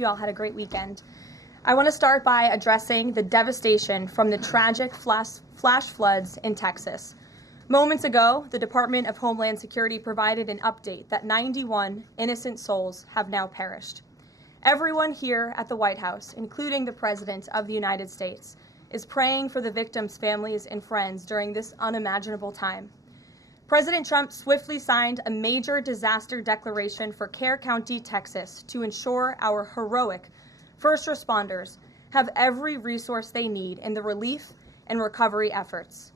you all had a great weekend. I want to start by addressing the devastation from the tragic flash floods in Texas. Moments ago, the Department of Homeland Security provided an update that 91 innocent souls have now perished. Everyone here at the White House, including the President of the United States, is praying for the victims' families and friends during this unimaginable time. President Trump swiftly signed a major disaster declaration for Kerr County, Texas, to ensure our heroic first responders have every resource they need in the relief and recovery efforts.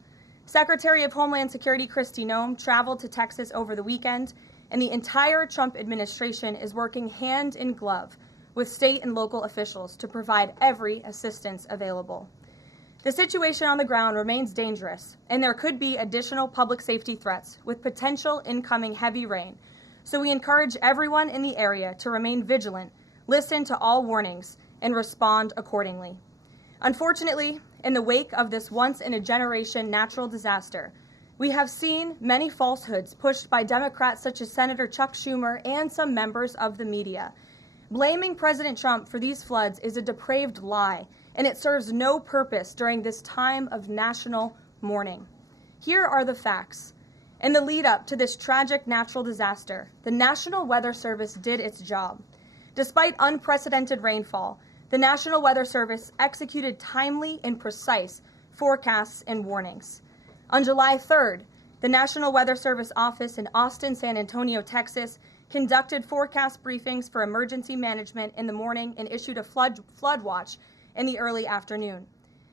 Secretary of Homeland Security Kristi Noem traveled to Texas over the weekend, and the entire Trump administration is working hand in glove with state and local officials to provide every assistance available. The situation on the ground remains dangerous, and there could be additional public safety threats with potential incoming heavy rain, so we encourage everyone in the area to remain vigilant, listen to all warnings, and respond accordingly. Unfortunately, in the wake of this once-in-a-generation natural disaster, we have seen many falsehoods pushed by Democrats such as Senator Chuck Schumer and some members of the media. Blaming President Trump for these floods is a depraved lie, and it serves no purpose during this time of national mourning. Here are the facts. In the lead up to this tragic natural disaster, the National Weather Service did its job. Despite unprecedented rainfall, the National Weather Service executed timely and precise forecasts and warnings. On July 3rd, the National Weather Service office in Austin, San Antonio, Texas, conducted forecast briefings for emergency management in the morning and issued a flood watch in the early afternoon.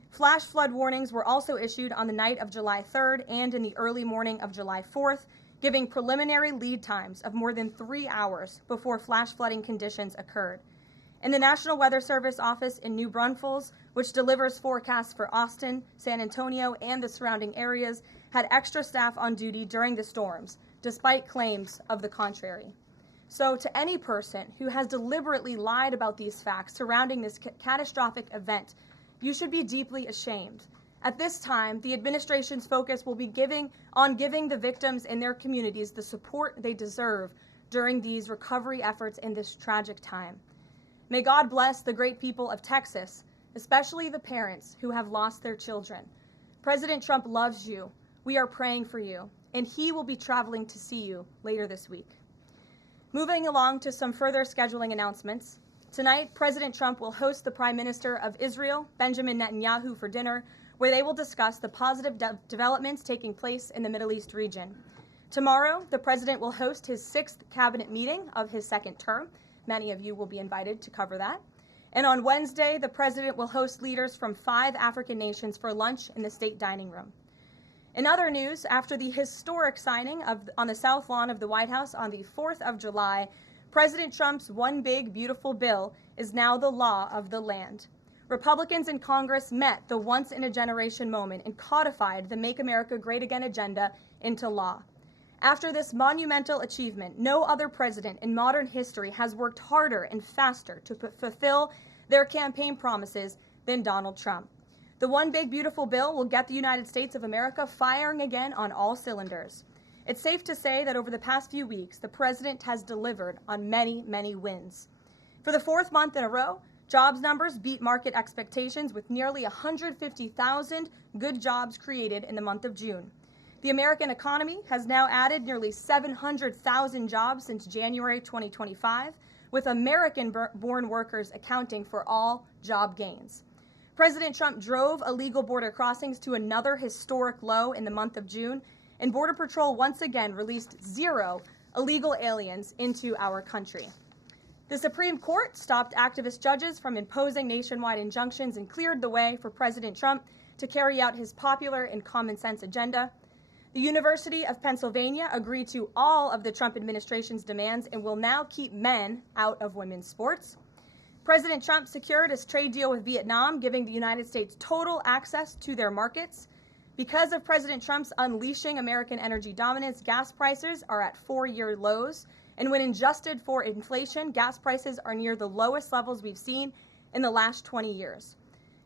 Flash flood warnings were also issued on the night of July 3rd and in the early morning of July 4th, giving preliminary lead times of more than 3 hours before flash flooding conditions occurred. And the National Weather Service office in New Braunfels, which delivers forecasts for Austin, San Antonio, and the surrounding areas, had extra staff on duty during the storms, despite claims of the contrary. So to any person who has deliberately lied about these facts surrounding this catastrophic event, you should be deeply ashamed. At this time, the administration's focus will be giving the victims and their communities the support they deserve during these recovery efforts in this tragic time. May God bless the great people of Texas, especially the parents who have lost their children. President Trump loves you. We are praying for you, and he will be traveling to see you later this week. Moving along to some further scheduling announcements. Tonight, President Trump will host the Prime Minister of Israel, Benjamin Netanyahu, for dinner, where they will discuss the positive developments taking place in the Middle East region. Tomorrow, the President will host his 6th cabinet meeting of his second term. Many of you will be invited to cover that. And on Wednesday, the President will host leaders from 5 African nations for lunch in the state dining room. In other news, after the historic signing on the South Lawn of the White House on the 4th of July, President Trump's One Big Beautiful Bill is now the law of the land. Republicans in Congress met the once-in-a-generation moment and codified the Make America Great Again agenda into law. After this monumental achievement, no other president in modern history has worked harder and faster to fulfill their campaign promises than Donald Trump. The One Big Beautiful Bill will get the United States of America firing again on all cylinders. It's safe to say that over the past few weeks, the president has delivered on many, many wins. For the 4th month in a row, jobs numbers beat market expectations with nearly 150,000 good jobs created in the month of June. The American economy has now added nearly 700,000 jobs since January 2025, with American-born workers accounting for all job gains. President Trump drove illegal border crossings to another historic low in the month of June, and Border Patrol once again released 0 illegal aliens into our country. The Supreme Court stopped activist judges from imposing nationwide injunctions and cleared the way for President Trump to carry out his popular and common sense agenda. The University of Pennsylvania agreed to all of the Trump administration's demands and will now keep men out of women's sports. President Trump secured a trade deal with Vietnam, giving the United States total access to their markets. Because of President Trump's unleashing American energy dominance, gas prices are at 4-year lows. And when adjusted for inflation, gas prices are near the lowest levels we've seen in the last 20 years.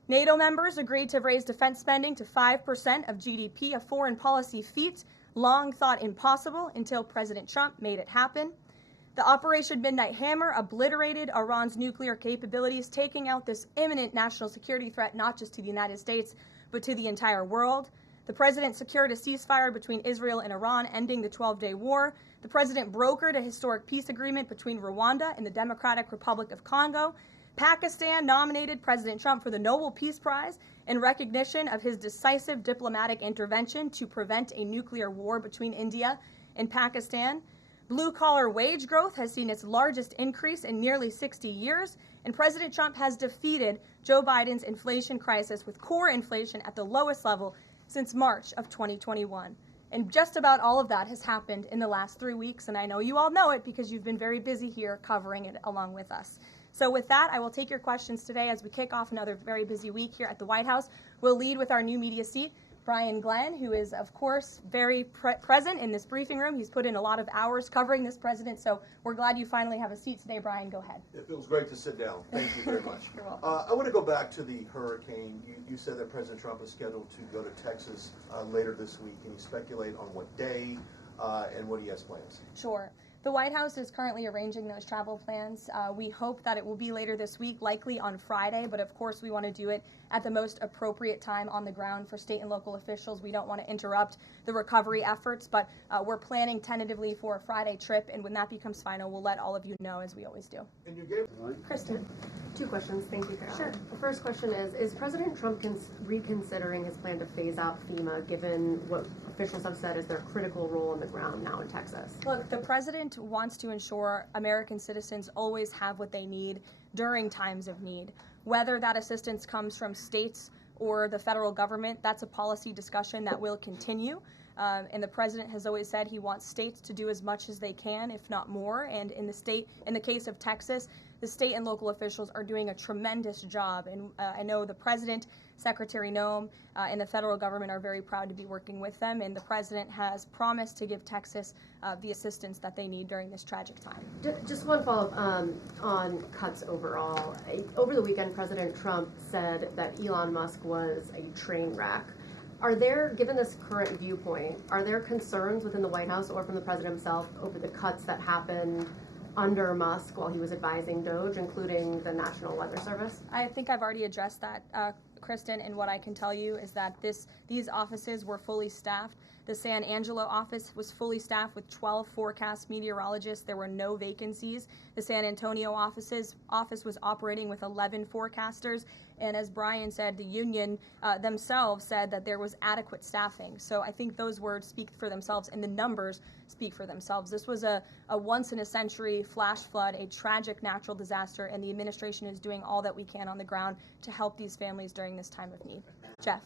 NATO members agreed to raise defense spending to 5% of GDP, a foreign policy feat long thought impossible until President Trump made it happen. The Operation Midnight Hammer obliterated Iran's nuclear capabilities, taking out this imminent national security threat not just to the United States, but to the entire world. The president secured a ceasefire between Israel and Iran, ending the 12-day war. The president brokered a historic peace agreement between Rwanda and the Democratic Republic of Congo. Pakistan nominated President Trump for the Nobel Peace Prize in recognition of his decisive diplomatic intervention to prevent a nuclear war between India and Pakistan. Blue-collar wage growth has seen its largest increase in nearly 60 years, and President Trump has defeated Joe Biden's inflation crisis with core inflation at the lowest level since March of 2021. And just about all of that has happened in the last 3 weeks, and I know you all know it because you've been very busy here covering it along with us. So with that, I will take your questions today as we kick off another very busy week here at the White House. We'll lead with our new media seat, Brian Glenn, who is, of course, very present in this briefing room. He's put in a lot of hours covering this president, so we're glad you finally have a seat today. Brian, go ahead. It feels great to sit down. Thank you very much. You're welcome. I want to go back to the hurricane. You said that President Trump is scheduled to go to Texas later this week. Can you speculate on what day and what he has plans? Sure. The White House is currently arranging those travel plans. We hope that it will be later this week, likely on Friday, but of course we want to do it at the most appropriate time on the ground for state and local officials. We don't want to interrupt the recovery efforts, but we're planning tentatively for a Friday trip, and when that becomes final, we'll let all of you know, as we always do. And you gave Kristen. 2 questions. Thank you, Karoline. Sure. The first question is President Trump reconsidering his plan to phase out FEMA, given what officials have said is their critical role on the ground now in Texas? Look, the president wants to ensure American citizens always have what they need during times of need. Whether that assistance comes from states or the federal government, that's a policy discussion that will continue. And the president has always said he wants states to do as much as they can, if not more. And in the case of Texas, the state and local officials are doing a tremendous job. And I know the president, Secretary Noem, and the federal government are very proud to be working with them. And the president has promised to give Texas the assistance that they need during this tragic time. Just one follow-up on cuts overall. Over the weekend, President Trump said that Elon Musk was a train wreck. Are there, given this current viewpoint, are there concerns within the White House or from the president himself over the cuts that happened under Musk while he was advising DOJ, including the National Weather Service? I think I've already addressed that, Kristen, and what I can tell you is that these offices were fully staffed. The San Angelo office was fully staffed with 12 forecast meteorologists. There were no vacancies. The San Antonio office was operating with 11 forecasters. And as Brian said, the union themselves said that there was adequate staffing. So I think those words speak for themselves and the numbers speak for themselves. This was a once-in-a-century flash flood, a tragic natural disaster, and the administration is doing all that we can on the ground to help these families during this time of need. Jeff.